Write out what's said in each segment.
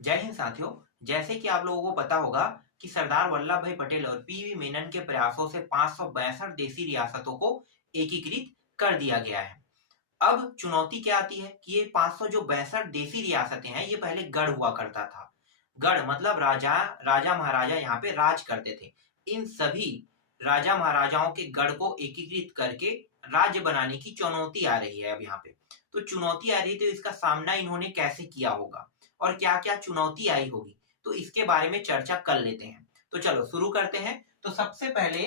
जय हिंद साथियों। जैसे कि आप लोगों को पता होगा कि सरदार वल्लभ भाई पटेल और पीवी मेनन के प्रयासों से 562 देसी रियासतों को एकीकृत कर दिया गया है। अब चुनौती क्या आती है कि ये 562 देसी रियासतें हैं, ये पहले गढ़ हुआ करता था। गढ़ मतलब राजा राजा महाराजा यहाँ पे राज करते थे। इन सभी राजा महाराजाओं के गढ़ को एकीकृत करके राज्य बनाने की चुनौती आ रही है अब यहाँ पे। तो चुनौती आ रही है, तो इसका सामना इन्होंने कैसे किया होगा और क्या क्या चुनौती आई होगी, तो इसके बारे में चर्चा कर लेते हैं। तो चलो शुरू करते हैं। तो सबसे पहले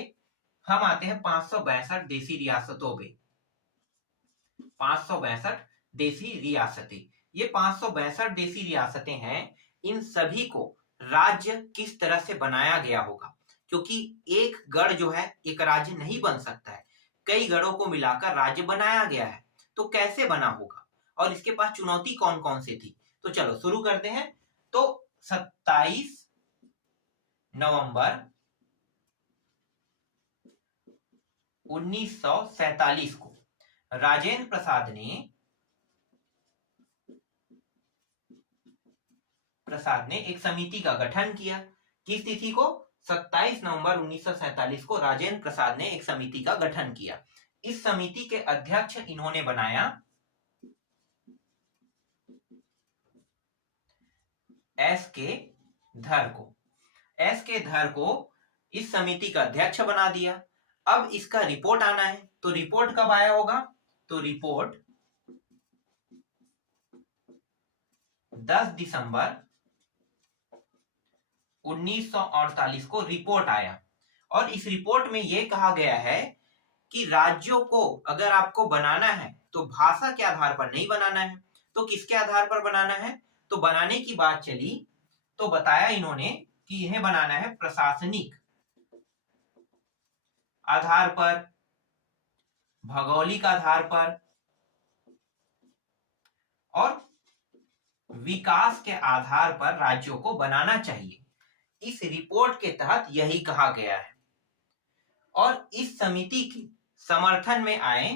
हम आते हैं 562 देसी रियासतों पे। 562 देसी रियासतें, ये 562 देसी रियासतें हैं। इन सभी को राज्य किस तरह से बनाया गया होगा, क्योंकि एक गढ़ जो है एक राज्य नहीं बन सकता है, कई गढ़ों को मिलाकर राज्य बनाया गया है। तो कैसे बना होगा और इसके पास चुनौती कौन कौन सी थी, तो चलो शुरू करते हैं। तो 27 नवंबर 1947 को राजेंद्र प्रसाद ने एक समिति का गठन किया। किस तिथि को? 27 नवंबर 1947 को राजेंद्र प्रसाद ने एक समिति का गठन किया। इस समिति के अध्यक्ष इन्होंने बनाया एस के धर को। एस के धर को इस समिति का अध्यक्ष बना दिया। अब इसका रिपोर्ट आना है, तो रिपोर्ट कब आया होगा? तो रिपोर्ट 10 दिसंबर 1948 को रिपोर्ट आया। और इस रिपोर्ट में यह कहा गया है कि राज्यों को अगर आपको बनाना है तो भाषा के आधार पर नहीं बनाना है। तो किसके आधार पर बनाना है? तो बनाने की बात चली तो बताया इन्होंने कि इन्हें बनाना है प्रशासनिक आधार पर, भौगोलिक आधार पर और विकास के आधार पर राज्यों को बनाना चाहिए। इस रिपोर्ट के तहत यही कहा गया है। और इस समिति के समर्थन में आए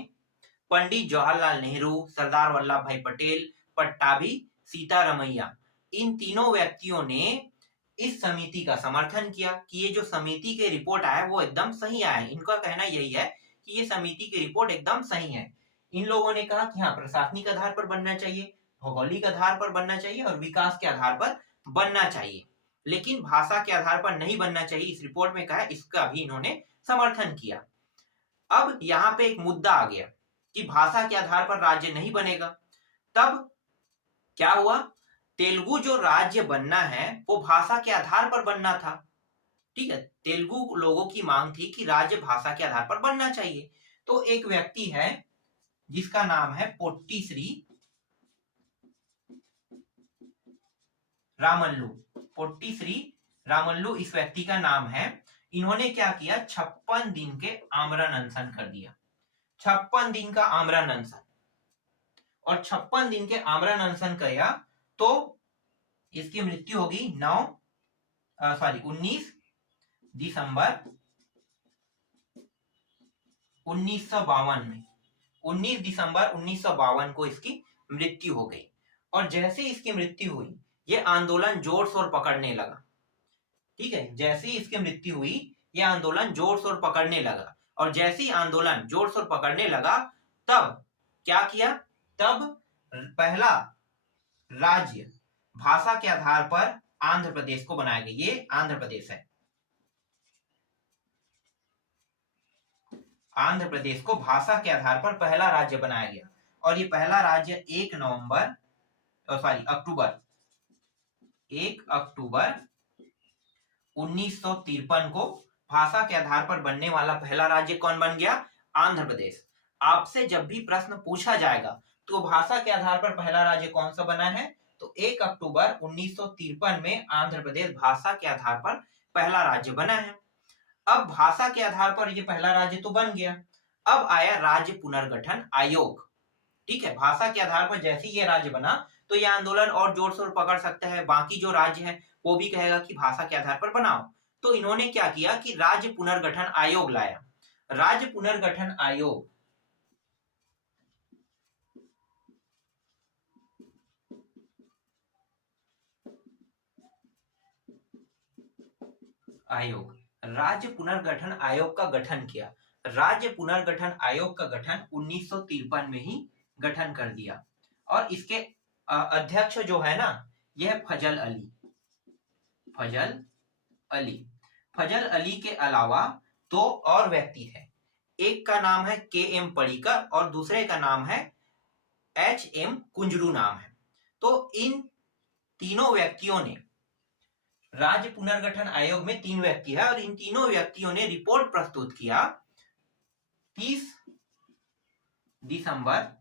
पंडित जवाहरलाल नेहरू, सरदार वल्लभ भाई पटेल, पट्टाभी सीतारमैया। इन तीनों व्यक्तियों ने इस समिति का समर्थन किया कि ये जो समिति के रिपोर्ट आया वो एकदम सही आया है। इनका कहना यही है कि ये समिति की रिपोर्ट एकदम सही है। इन लोगों ने कहा कि हाँ, प्रशासनिक आधार पर बनना चाहिए, भौगोलिक आधार पर बनना चाहिए और विकास के आधार पर बनना चाहिए, लेकिन भाषा के आधार पर नहीं बनना चाहिए। इस रिपोर्ट में कहा, इसका भी इन्होंने समर्थन किया। अब यहाँ पे एक मुद्दा आ गया कि भाषा के आधार पर राज्य नहीं बनेगा। तब क्या हुआ? तेलुगु जो राज्य बनना है वो भाषा के आधार पर बनना था। ठीक है, तेलुगु लोगों की मांग थी कि राज्य भाषा के आधार पर बनना चाहिए। तो एक व्यक्ति है जिसका नाम है पोट्टी श्री रामल्लू। पोट्टी श्री रामल्लू इस व्यक्ति का नाम है। इन्होंने क्या किया? 56 दिन के आमरण अनशन कर दिया। 56 दिन का आमरण अनशन, और 56 दिन के आमरण अनशन किया तो इसकी मृत्यु होगी 19 दिसंबर 1952 में। 19 दिसंबर 1952 को इसकी मृत्यु हो गई। और जैसे इसकी मृत्यु हुई, ये आंदोलन जोर शोर पकड़ने लगा। ठीक है, जैसे ही इसकी मृत्यु हुई, ये आंदोलन जोर शोर पकड़ने लगा। और जैसे ही आंदोलन जोर शोर पकड़ने लगा, तब क्या किया? तब पहला राज्य भाषा के आधार पर आंध्र प्रदेश को बनाया गया। ये आंध्र प्रदेश है। आंध्र प्रदेश को भाषा के आधार पर पहला राज्य बनाया गया। और ये पहला राज्य 1 अक्टूबर 1953 को भाषा के आधार पर बनने वाला पहला राज्य कौन बन गया? आंध्र प्रदेश। आपसे जब भी प्रश्न पूछा जाएगा तो भाषा के आधार पर पहला राज्य कौन सा बना है, तो 1 अक्टूबर 1953 में आंध्र प्रदेश भाषा के आधार पर पहला राज्य बना है। अब भाषा के आधार पर ये पहला राज्य तो बन गया। अब आया राज्य पुनर्गठन आयोग। ठीक है, भाषा के आधार पर जैसे ही ये राज्य बना तो ये आंदोलन और जोर शोर पकड़ सकता है। बाकी जो राज्य है वो भी कहेगा कि भाषा के आधार पर बनाओ। तो इन्होंने क्या किया कि राज्य पुनर्गठन आयोग लाया। राज्य पुनर्गठन आयोग आयोग, राज्य पुनर्गठन आयोग का गठन किया। राज्य पुनर्गठन आयोग का गठन 1953 में ही गठन कर दिया और इसके अध्यक्ष जो है ना, यह फजल अली। फजल अली, फजल अली के अलावा दो और व्यक्ति थे। एक का नाम है के.एम. पडिक्कर और दूसरे का नाम है एच.एम. कुंजरू नाम है। तो इन तीनों व्यक्तियों ने, राज्य पुनर्गठन आयोग में 3 व्यक्ति है और इन तीनों व्यक्तियों ने रिपोर्ट प्रस्तुत किया 30 दिसंबर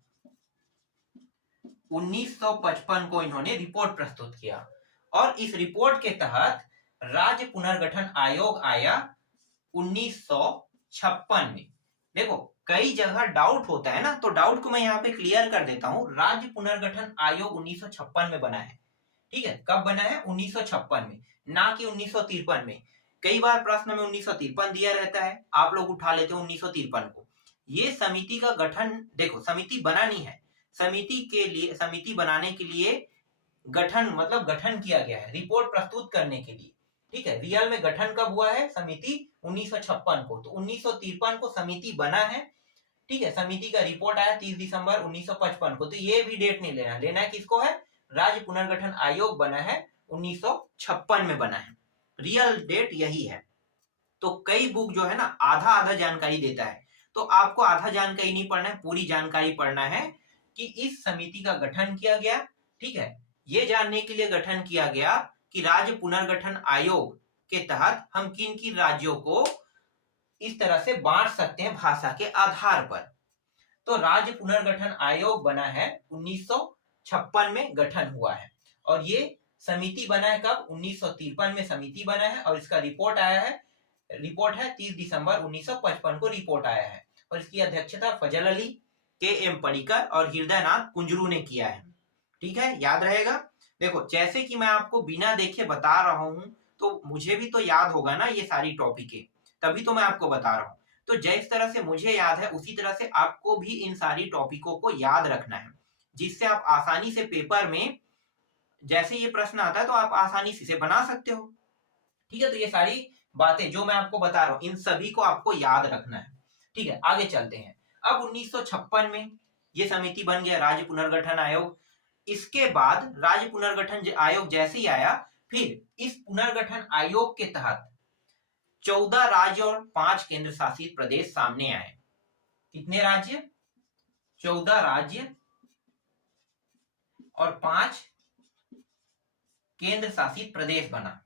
1955 को इन्होंने रिपोर्ट प्रस्तुत किया और इस रिपोर्ट के तहत राज्य पुनर्गठन आयोग आया 1956 में। देखो कई जगह डाउट होता है ना, तो डाउट को मैं यहाँ पे क्लियर कर देता हूँ। राज्य पुनर्गठन आयोग 1956 में बना है, ठीक है। कब बना है? 1956 में, ना कि 1953 में। कई बार प्रश्न में 1953 दिया रहता है, आप लोग उठा लेते हो 1953 को। ये समिति का गठन, देखो समिति बना नहीं है, समिति के लिए, समिति बनाने के लिए गठन मतलब गठन किया गया है रिपोर्ट प्रस्तुत करने के लिए, ठीक है। रियल में गठन कब हुआ है समिति? 1956 को। तो 1953 को समिति बना है, ठीक है। समिति का रिपोर्ट आया 30 दिसंबर 1955 को। तो ये भी डेट नहीं लेना, लेना है किसको है? राज्य पुनर्गठन आयोग बना है 1956 में बना है, रियल डेट यही है। तो कई बुक जो है ना आधा आधा जानकारी देता है, तो आपको आधा जानकारी नहीं पढ़ना है, पूरी जानकारी पढ़ना है कि इस समिति का गठन किया गया, ठीक है। ये जानने के लिए गठन किया गया कि राज्य पुनर्गठन आयोग के तहत हम किन किन राज्यों को इस तरह से बांट सकते हैं भाषा के आधार पर। तो राज्य पुनर्गठन आयोग बना है 1956 में गठन हुआ है और ये समिति बना है कब? 1953 में समिति बना है और इसका रिपोर्ट आया है, रिपोर्ट है 30 दिसंबर 1955 को रिपोर्ट आया है और इसकी अध्यक्षता फजल अली, के.एम. पडिक्कर और हृदयनाथ कुंजरू ने किया है, ठीक है। याद रहेगा। देखो जैसे कि मैं आपको बिना देखे बता रहा हूं तो मुझे भी तो याद होगा ना ये सारी टॉपिकें, तभी तो मैं आपको बता रहा हूं। तो जिस तरह से मुझे याद है उसी तरह से आपको भी इन सारी टॉपिकों को याद रखना है, जिससे आप आसानी से पेपर में जैसे ये प्रश्न आता है तो आप आसानी से बना सकते हो, ठीक है। तो ये सारी बातें जो मैं आपको बता रहा हूं इन सभी को आपको याद रखना है, ठीक है। आगे चलते हैं। अब 1956 में ये समिति बन गया राज्य पुनर्गठन आयोग। इसके बाद राज्य पुनर्गठन आयोग जैसे ही आया, फिर इस पुनर्गठन आयोग के तहत 14 राज्य और 5 केंद्र शासित प्रदेश सामने आए। कितने राज्य? 14 राज्य और 5 केंद्र शासित प्रदेश बना।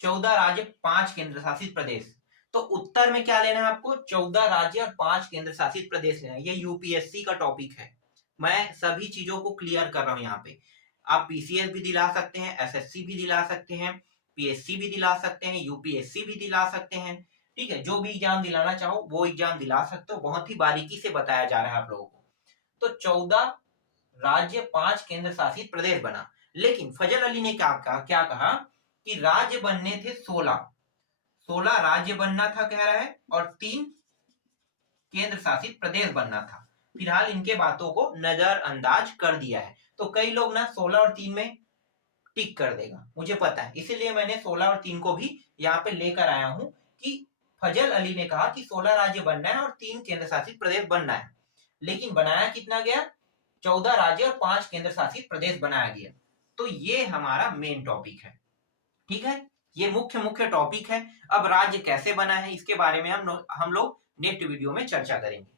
14 राज्य 5 केंद्र शासित प्रदेश। तो उत्तर में क्या लेना है आपको? 14 राज्य और 5 केंद्र शासित प्रदेश लेना है। ये यूपीएससी का टॉपिक है, मैं सभी चीजों को क्लियर कर रहा हूं यहाँ पे। आप पीसीएस भी दिला सकते हैं, एसएससी भी दिला सकते हैं, पीएससी भी दिला सकते हैं, यूपीएससी भी दिला सकते हैं, ठीक है। जो भी एग्जाम दिलाना चाहो वो एग्जाम दिला सकते हो, बहुत ही बारीकी से बताया जा रहा है आप लोगों को। तो 14 राज्य 5 केंद्र शासित प्रदेश बना, लेकिन फजल अली ने क्या कहा कि राज्य बनने थे 16 राज्य बनना था कह रहा है और 3 केंद्र शासित प्रदेश बनना था। फिलहाल इनके बातों को नजरअंदाज कर दिया है। तो कई लोग ना 16 और 3 में टिक कर देगा, मुझे पता है, इसीलिए मैंने 16 और 3 को भी यहाँ पे लेकर आया हूं कि फजल अली ने कहा कि 16 राज्य बनना है और 3 केंद्र शासित प्रदेश बनना है, लेकिन बनाया कितना गया? 14 राज्य और 5 केंद्र शासित प्रदेश बनाया गया। तो ये हमारा मेन टॉपिक है, ठीक है। ये मुख्य टॉपिक है। अब राज्य कैसे बना है इसके बारे में हम लोग नेक्स्ट वीडियो में चर्चा करेंगे।